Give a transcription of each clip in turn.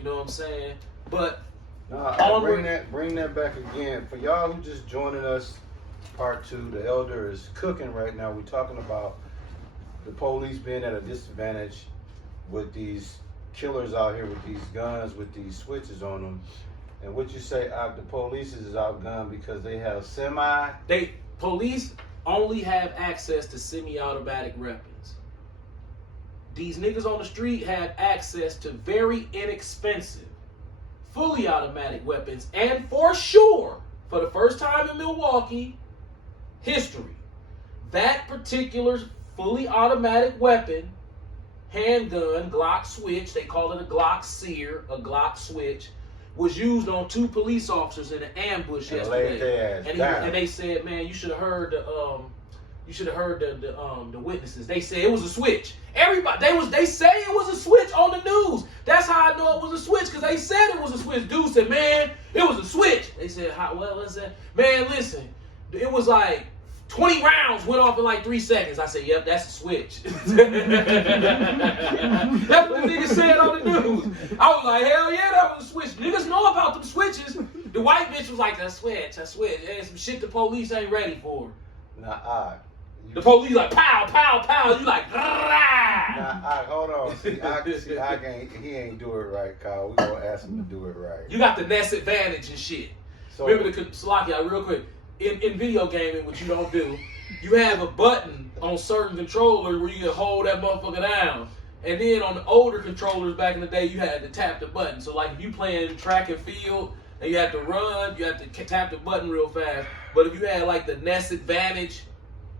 You know what I'm saying? But bring that back again. For y'all who just joining us, part 2, the elder is cooking right now. We're talking about the police being at a disadvantage with these killers out here with these guns, with these switches on them. And what you say, the police is outgunned because they have police only have access to semi-automatic weapons. These niggas on the street have access to very inexpensive, fully automatic weapons. And for sure, for the first time in Milwaukee history, that particular fully automatic weapon, handgun, Glock switch, they call it a Glock sear, a Glock switch, was used on 2 police officers in an ambush yesterday. And they said, man, you should have heard the witnesses. They said it was a switch. Everybody, they say it was a switch on the news. That's how I know it was a switch, because they said it was a switch. Dude said, man, it was a switch. They said, what's that? Man, listen, it was like 20 rounds went off in like 3 seconds. I said, yep, that's a switch. That's what the nigga said on the news. I was like, hell yeah, that was a switch. Niggas know about them switches. The white bitch was like, a switch. Yeah, some shit the police ain't ready for. The police like, pow, pow, pow. You like, rah. Hold on. He ain't do it right, Kyle. We gonna ask him to do it right. You got the Ness advantage and shit. So, remember Salakia, real quick. In video gaming, what you don't do, you have a button on certain controllers where you can hold that motherfucker down. And then on the older controllers back in the day, you had to tap the button. So like if you playing track and field and you have to run, you have to tap the button real fast. But if you had like the Ness advantage,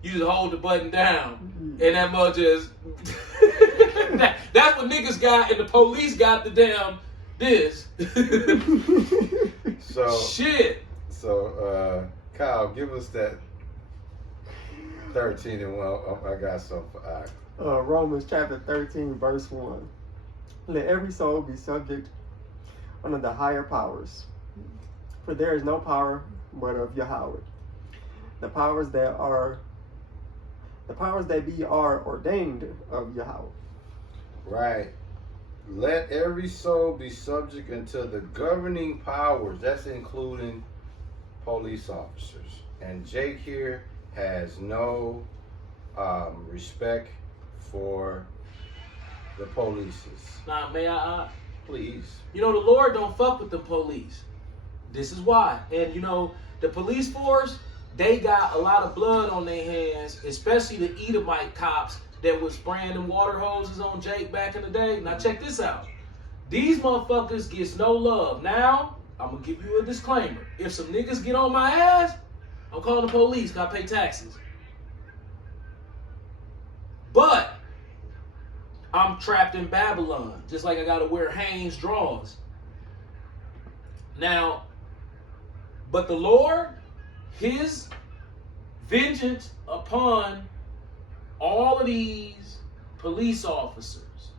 you just hold the button down. And that much is that's what niggas got, and the police got the damn this. Shit. So Kyle, give us that 13 and 1. I got something for Romans chapter 13, verse 1. Let every soul be subject unto the higher powers, for there is no power but of Yahweh. The powers that be are ordained of Yahweh. Right. Let every soul be subject unto the governing powers. That's including police officers. And Jake here has no respect for the polices. Nah, may I? Please. You know, the Lord don't fuck with the police. This is why. And you know, the police force, they got a lot of blood on their hands, especially the Edomite cops that was spraying them water hoses on Jake back in the day. Now check this out. These motherfuckers gets no love. Now, I'm gonna give you a disclaimer. If some niggas get on my ass, I'm calling the police, cause I pay taxes. But I'm trapped in Babylon, just like I gotta wear Hanes drawers. Now, but the Lord, his vengeance upon all of these police officers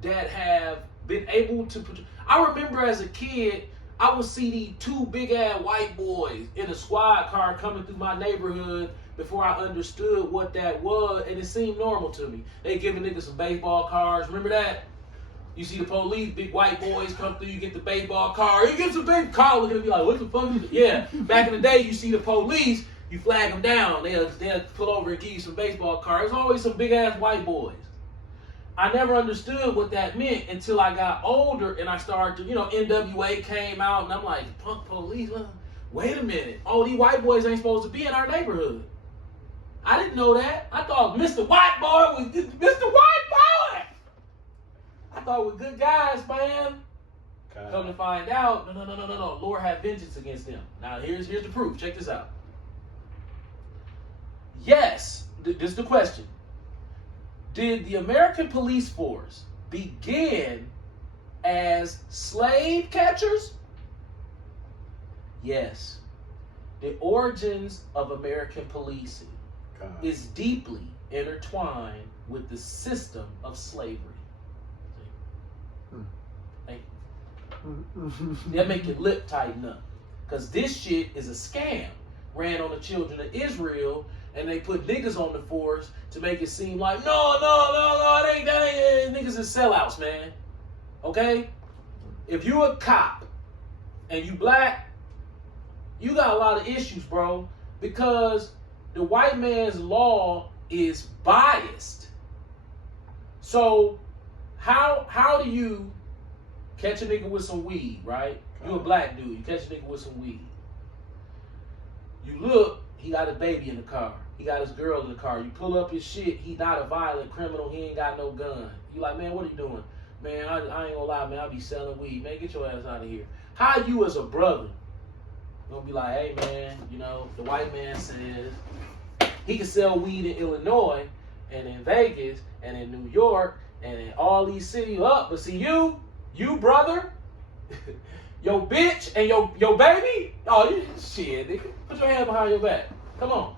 that have been able to. I remember as a kid, I would see these 2 big ass white boys in a squad car coming through my neighborhood before I understood what that was, and it seemed normal to me. They giving niggas some baseball cards. Remember that? You see the police, big white boys come through, you get the baseball card. You get some baseball card, look at me like, what the fuck is it? Yeah, back in the day, you see the police, you flag them down. They'll pull over and give you some baseball cards. There's always some big ass white boys. I never understood what that meant until I got older and I started to, NWA came out and I'm like, punk police? Wait a minute. Oh, these white boys ain't supposed to be in our neighborhood. I didn't know that. I thought Mr. White Boy was Mr. White Boy. I thought we're good guys, man. Come to find out, no. Lord had vengeance against them. Now here's the proof. Check this out. Yes, this is the question. Did the American police force begin as slave catchers? Yes. The origins of American policing is deeply intertwined with the system of slavery. Thank you. That make your lip tighten up. Because this shit is a scam ran on the children of Israel, and they put niggas on the force to make it seem like, no, it ain't that. Niggas is sellouts, man. Okay? if you a cop and you black, you got a lot of issues, bro, because the white man's law is biased. So how do you catch a nigga with some weed, right? You a black dude, you catch a nigga with some weed. You look, he got a baby in the car. He got his girl in the car. You pull up his shit, he not a violent criminal, he ain't got no gun. You like, man, what are you doing? Man, I ain't gonna lie, man, I be selling weed. Man, get your ass out of here. How you as a brother gonna be like, hey man, you know, the white man says he can sell weed in Illinois and in Vegas and in New York and in all these cities up, but see you brother, your bitch and your baby, oh you shit, nigga. Put your hand behind your back. Come on.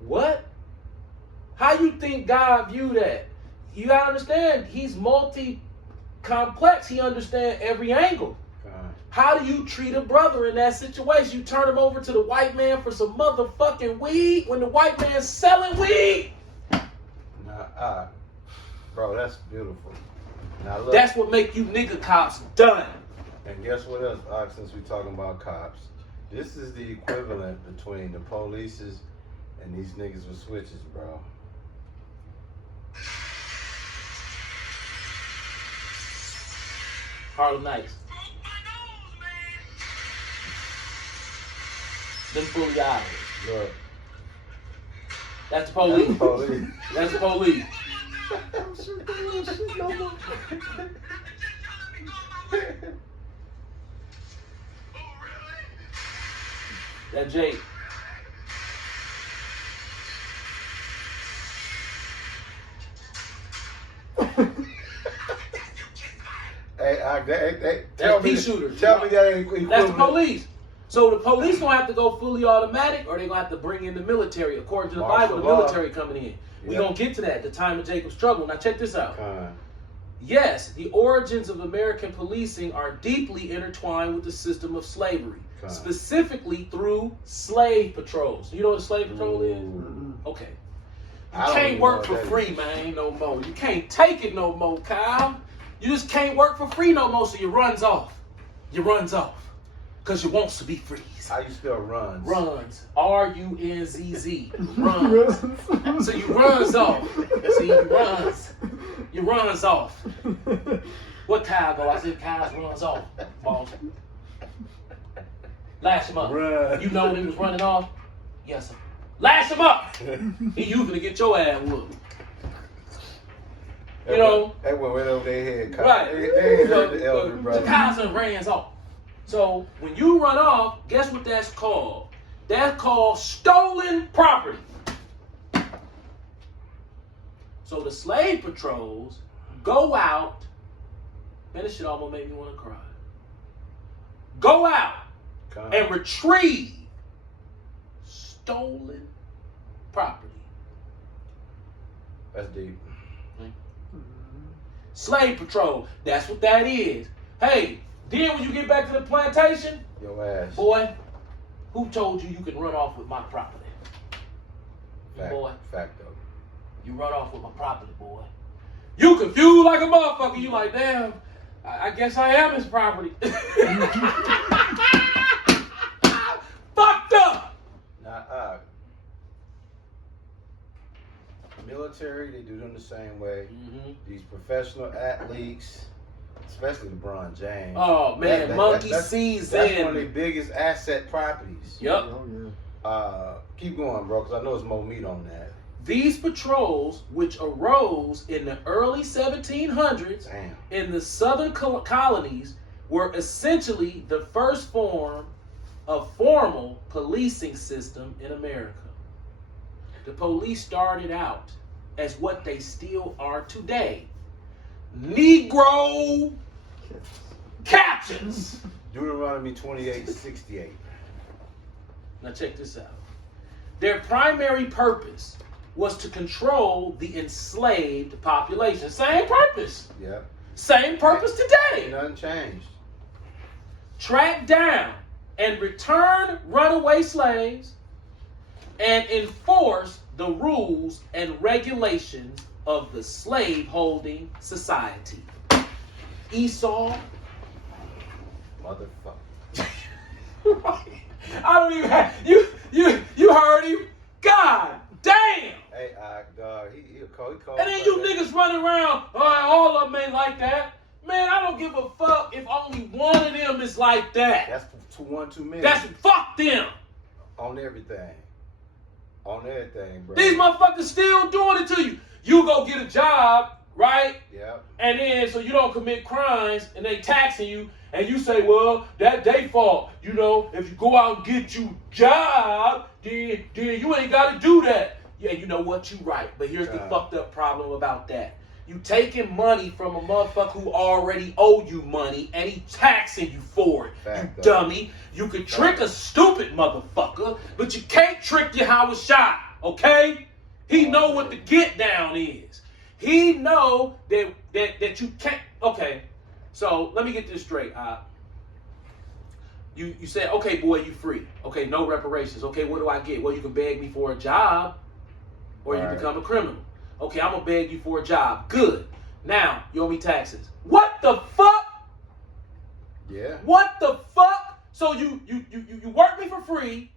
What? How you think God view that? You gotta understand, he's multi-complex. He understands every angle. How do you treat a brother in that situation? You turn him over to the white man for some motherfucking weed when the white man's selling weed? Bro, that's beautiful. Now look, that's what make you nigga cops done. And guess what else, since we're talking about cops? This is the equivalent between the polices and these niggas with switches, bro. Harlem Nights. Them fully hours. Look. That's the police. That's the police. That's the police. I'm sure they don't shit no more. That Jake. Hey, That's pea shooters. Tell me that ain't equivalent. That's the police. So the police gonna have to go fully automatic, or they gonna have to bring in the military. According to the Martial Bible, the law. military coming in. We Yep. gonna get to that. The time of Jacob's trouble. Now check this out. Con. Yes, the origins of American policing are deeply intertwined with the system of slavery, Con. specifically through slave patrols. You know what a slave patrol is? Ooh. Okay. You I don't can't even work know for what that free, is. man, no more. You can't take it no more, Kyle. You just can't work for free no more, so you runs off. You runs off. Because you wants to be free. How you spell runs? Runs. R-U-N-Z-Z. Runs. So you runs off. See, you runs. You runs off. What Kyle go? I said Kyle runs off, boss. Lash him up. Run. You know when he was running off? Yes, sir. Lash him up. You gonna get your ass whooped. You know. That went right over their head, Kyle. Right. They ain't heard the elder, So brother. Kyle's runs off. So when you run off, guess what that's called? That's called stolen property. So the slave patrols go out, man, this shit almost made me want to cry. Go out Con. and retrieve stolen property. That's deep. Slave patrol, that's what that is. Hey, then when you get back to the plantation, Your ass. boy, who told you you can run off with my property? Fact, Boy, Fact though. you run off with my property, boy. You confused like a motherfucker. You like, damn, I guess I am his property. Fucked up. Now, military, they do them the same way. Mm-hmm. These professional athletes, especially LeBron James. Oh man, monkey that's season. That's one of their biggest asset properties. Yep. Oh, yeah. Keep going, bro, because I know there's more meat on that. These patrols, which arose in the early 1700s Damn. in the southern colonies, were essentially the first form of formal policing system in America. The police started out as what they still are today: Negro captains. Deuteronomy 28:68. Now check this out. Their primary purpose was to control the enslaved population. Same purpose. Yep. Same purpose today. Ain't nothing changed. Track down and return runaway slaves and enforce the rules and regulations of the slave-holding society. Esau, motherfucker. I don't even have you heard him. God damn. Hey, dog, he cold. And then you niggas running around, all of them ain't like that. Man, I don't give a fuck if only one of them is like that. That's one too many. That's fuck them. On everything. On everything, bro. These motherfuckers still doing it to you. You go get a job, right? Yep. And then so you don't commit crimes and they taxing you and you say, well, that they fault. You know, if you go out and get you job, then you ain't got to do that. Yeah, you know what? You right. But here's the fucked up problem about that. You taking money from a motherfucker who already owe you money and he taxing you for it. Fact, you dummy. You could trick a stupid motherfucker, but you can't trick your Howard Shot, okay? He know what the get down is. He know that you can't. Okay, so let me get this straight. You said, okay, boy, you free. Okay, no reparations. Okay, what do I get? Well, you can beg me for a job, or you become a criminal. Okay, I'm gonna beg you for a job. Good. Now you owe me taxes. What the fuck? Yeah. What the fuck? So you work me for free,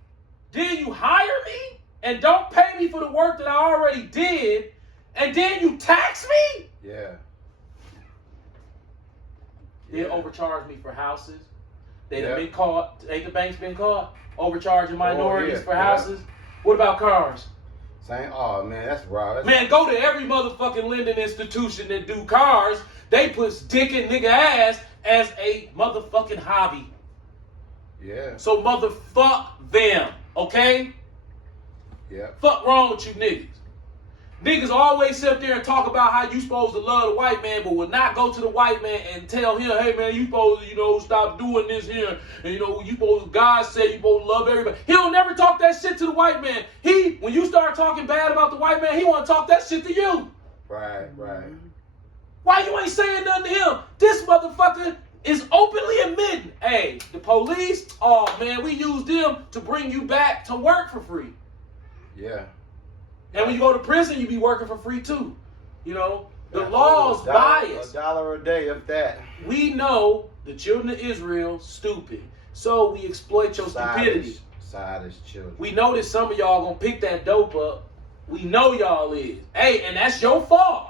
then you hire me and don't pay me for the work that I already did, and then you tax me? Yeah. Then overcharge me for houses. They done been caught. Ain't the banks been caught? Overcharging minorities for houses. What about cars? Saying, oh man, that's raw. Man, go to every motherfucking lending institution that do cars. They put dick in nigga ass as a motherfucking hobby. Yeah. So motherfuck them, okay? Yeah. Fuck wrong with you niggas. Niggas always sit up there and talk about how you supposed to love the white man, but will not go to the white man and tell him, hey man, you supposed to, stop doing this here. And you supposed, God said you supposed to love everybody. He don't never talk that shit to the white man. When you start talking bad about the white man, he want to talk that shit to you. Right. Why you ain't saying nothing to him? This motherfucker is openly admitting, hey, the police, oh man, we use them to bring you back to work for free. Yeah. And when you go to prison, you be working for free too. The law's biased. $1 a day of that. We know the children of Israel stupid, so we exploit your stupidity. Childish children. We know that some of y'all gonna pick that dope up. We know y'all is. Hey, and that's your fault.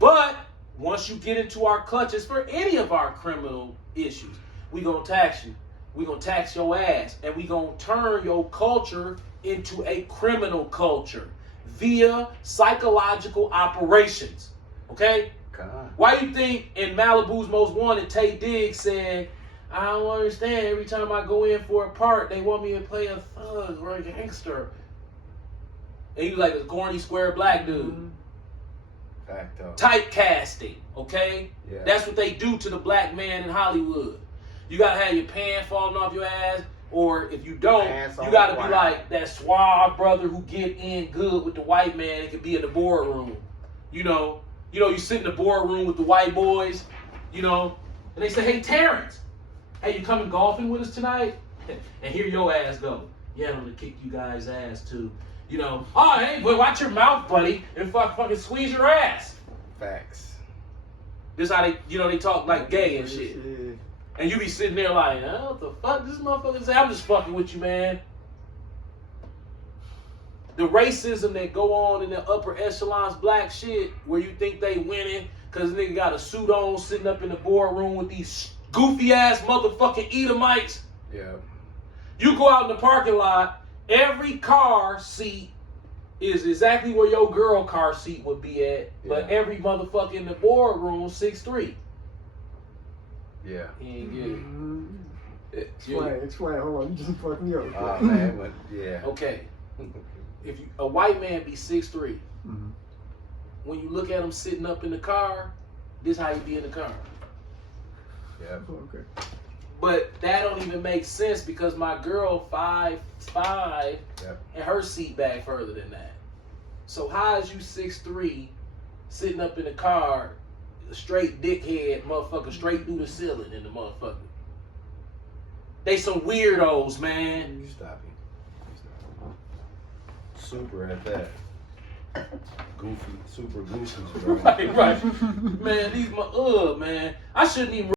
But once you get into our clutches for any of our criminal issues, we gonna tax you. We gonna tax your ass, and we gonna turn your culture into a criminal culture via psychological operations. Okay? God. Why you think in Malibu's Most Wanted, Tay Diggs said, I don't understand, every time I go in for a part, they want me to play a thug or a gangster. And he was like a corny square black dude. Fact though. Typecasting, okay? Yeah. That's what they do to the black man in Hollywood. You gotta have your pants falling off your ass, or if you don't, you gotta be like that suave brother who get in good with the white man and can be in the boardroom. You sit in the boardroom with the white boys, and they say, hey, Terrence, hey, you coming golfing with us tonight? And here your ass go. Yeah, I'm gonna kick you guys' ass too. Oh, hey, but watch your mouth, buddy, and fucking squeeze your ass. Facts. This how they talk like gay and shit. And you be sitting there like, what the fuck this motherfucker say? I'm just fucking with you, man. The racism that go on in the upper echelons black shit, where you think they winning because nigga got a suit on sitting up in the boardroom with these goofy ass motherfucking Edomites. Yeah. You go out in the parking lot, every car seat is exactly where your girl car seat would be at, but every motherfucker in the boardroom 6'3". Yeah. He ain't get it. Explain. Hold on, you just fucked me up. Oh man, yeah. Okay. If a white man be 6'3", when you look at him sitting up in the car, this how he be in the car. Yeah. Okay. But that don't even make sense because my girl 5'5", and her seat back further than that. So how is you 6'3", sitting up in the car, a straight dickhead motherfucker, straight through the ceiling in the motherfucker? They some weirdos, man. Stop it. Super at that. Goofy, super goofy, bro. Right. Man, man. I shouldn't even